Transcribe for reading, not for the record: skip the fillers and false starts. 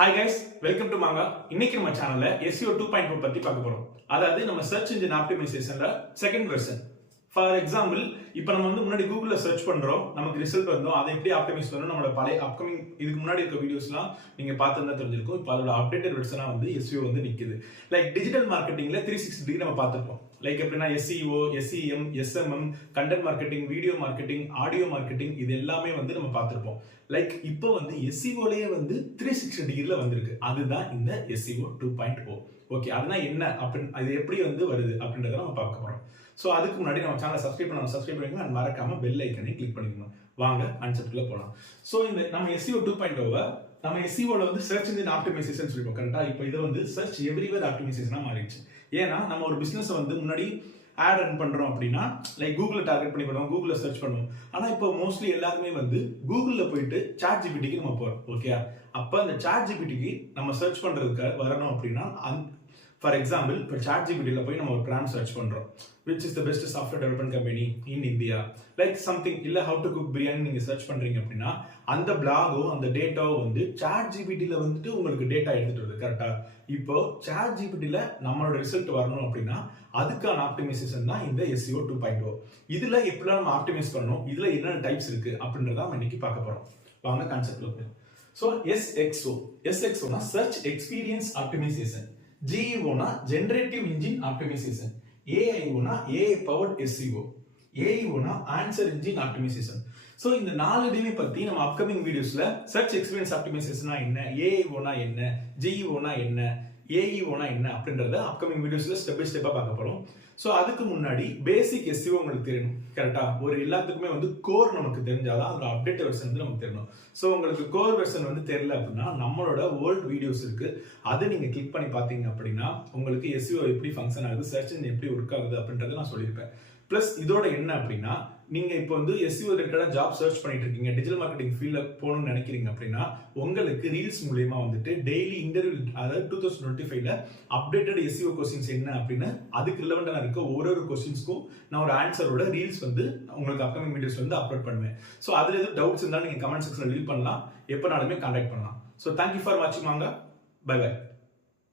Hi guys, welcome to மாங்கா. இன்னைக்கு நம்ம சேனல்ல SEO 2.0 பத்தி பார்க்க போறோம். அதாவது நம்ம சர்ச் இன்ஜின் ஆப்டிமைசேஷன்ல செகண்ட் வெர்ஷன். ஃபார் எக்ஸாம்பிள், இப்போ நம்ம முன்னாடி கூகுள்ல சர்ச் பண்றோம், நமக்கு ரிசல்ட் வந்தோம், அதை எப்படி ஆப்டிமைஸ் பண்ணணும், நம்மளோட பழைய அப்கமிங் இதுக்கு முன்னாடி இருக்க வீடியோஸ்லாம் நீங்க பார்த்துருந்தா தெரிஞ்சிருக்கும். இப்போ அதோட அப்டேட்டட் வெர்ஷனா SEO நிக்குது. லைக் டிஜிட்டல் மார்க்கெட்டிங்ல 360 டிகிரி நம்ம பார்த்துருப்போம். லைக் எப்படின்னா SEO, SEM, SMM, content marketing, video marketing, audio marketing, இது எல்லாமே நம்ம பார்த்துருப்போம். லைக் இப்போ SEOலயே 360 டிகிரில வந்திருக்கு. அதுதான் இந்த SEO 2.0. ஓகே, அதுதான் என்ன அப்படின்னு, அது எப்படி வருது அப்படின்றத நம்ம பார்க்க போறோம். ஸோ அதுக்கு முன்னாடி நம்ம சேனலை சப்ஸ்கிரைப் பண்ணிக்கோங்க அண்ட் மறக்காம பெல் ஐக்கனை கிளிக் பண்ணிக்கணும். வாங்க கான்செப்ட்ல போகலாம். ஸோ இந்த நம்ம SEO 2.0 நம்ம SEOல சர்ச் இன்ஜின் ஆப்டிமைசேஷன் சொல்லிப்போம் கரெக்டா. இப்போ இது சர்ச் எவ்ரிவேர் ஆப்டிமைசேஷனா மாறிடுச்சு. ஏன்னா நம்ம ஒரு பிசினஸ் முன்னாடி ஆட் ரன் பண்றோம் அப்படின்னா லைக் கூகுள டார்கெட் பண்ணி பண்ணுவோம், கூகுள சர்ச் பண்ணுவோம். ஆனா இப்போ மோஸ்ட்லி எல்லாருமே கூகுள்ல போயிட்டு சாட் ஜிபிடிக்கு நம்ம போறோம். ஓகே, அப்ப அந்த சாட் ஜிபிடிக்கு நம்ம சர்ச் பண்றதுக்கு வரணும் அப்படின்னா, ஃபார் எக்ஸாம்பிள் இப்போ சாட் ஜிபிடியில் போய் நம்ம ஒரு பிராண்ட் சர்ச் பண்றோம், which is the best software development company in India, like something, இல்ல ஹவு டு குக் பிரியாணி நீங்க சர்ச் பண்றீங்க அப்படின்னா, அந்த பிளாகோ அந்த டேட்டாவோ சாட் ஜிபிடியில் உங்களுக்கு டேட்டா எடுத்துட்டு வருது கரெக்டா. இப்போ சாட் ஜிபிடியில் நம்மளோட ரிசல்ட் வரணும் அப்படின்னா அதுக்கான ஆப்டிமைசேஷன் தான் இந்த SEO 2.0. இதுல எப்படிலாம் நம்ம ஆப்டிமைஸ் பண்ணணும், இதுல என்னென்ன டைப்ஸ் இருக்கு அப்படின்றத நம்ம இன்னைக்கு பார்க்க போறோம். வாங்க கான்செப்ட்ல போய். ஸோ SXO னா சர்ச் எக்ஸ்பீரியன்ஸ் ஆப்டிமைசேஷன், GEO னா ஜெனரேட்டிவ் இன்ஜின் ஆப்டிமைசேஷன், AIO னா AI பவர்ட் SEO, AEO னா ஆன்சர் இன்ஜின் ஆப்டிமைசேஷன். சோ இந்த 4 இதையுமே பத்தி நம்ம அப்கமிங் வீடியோஸ்ல சர்ச் எக்ஸ்பீரியன்ஸ் ஆப்டிமைசேஷனா என்ன, AIO னா என்ன, GEO னா என்ன, AEO னா என்ன அப்படின்றத அப்கமிங் வீடியோஸ்ல ஸ்டெப் பை ஸ்டெப்பா பார்க்க போறோம். சோ அதுக்கு முன்னாடி பேசிக் SEO உங்களுக்கு தெரியணும் கரெக்டா. ஒரு எல்லாத்துக்குமே கோர் நமக்கு தெரிஞ்சாதான் அதோட அப்டேட் வெர்ஷன் நமக்கு தெரியணும். சோ உங்களுக்கு கோர் வெர்ஷன் தெரியல அப்படின்னா நம்மளோட ஓல்ட் வீடியோஸ் இருக்கு, அதை நீங்க கிளிக் பண்ணி பாத்தீங்க அப்படின்னா உங்களுக்கு SEO எப்படி ஃபங்க்ஷன் ஆகுது, சர்ச் இன்ஜின் எப்படி ஒர்க் ஆகுது அப்படின்றத நான் சொல்லியிருப்பேன். பிளஸ் இதோட என்ன அப்படின்னா, நீங்க இப்போ SEO ரிலேட்டடா ஜாப் சர்ச் பண்ணிட்டு இருக்கீங்க, டிஜிட்டல் மார்க்கெட்டிங் ஃபீல்ட்ல போகணும்னு நினைக்கிறீங்க அப்படின்னா உங்களுக்கு ரீல்ஸ் மூலமா டெய்லி இன்டர்வியூ, அதாவது 2025ல அப்டேட்டட் SEO கொஸ்டின்ஸ் என்ன அப்படின்னு அதுக்கு ரிலவெண்டா இருக்க ஒரு கொஸ்டின்ஸ்க்கும் நான் ஒரு ஆன்சரோட ரீல்ஸ் உங்களுக்கு அப்கமிங் வீடியோஸ் அப்லோட் பண்ணுவேன். ஸோ அதுல எதுவும் டவுட்ஸ் இருந்தாலும் நீங்க கமெண்ட் செக்ஷன்ல லீவ் பண்ணலாம், எப்பனாலுமே கான்டாக்ட் பண்ணலாம். ஸோ தேங்க்யூ ஃபார் வாட்சிங். வாங்க, பை பை.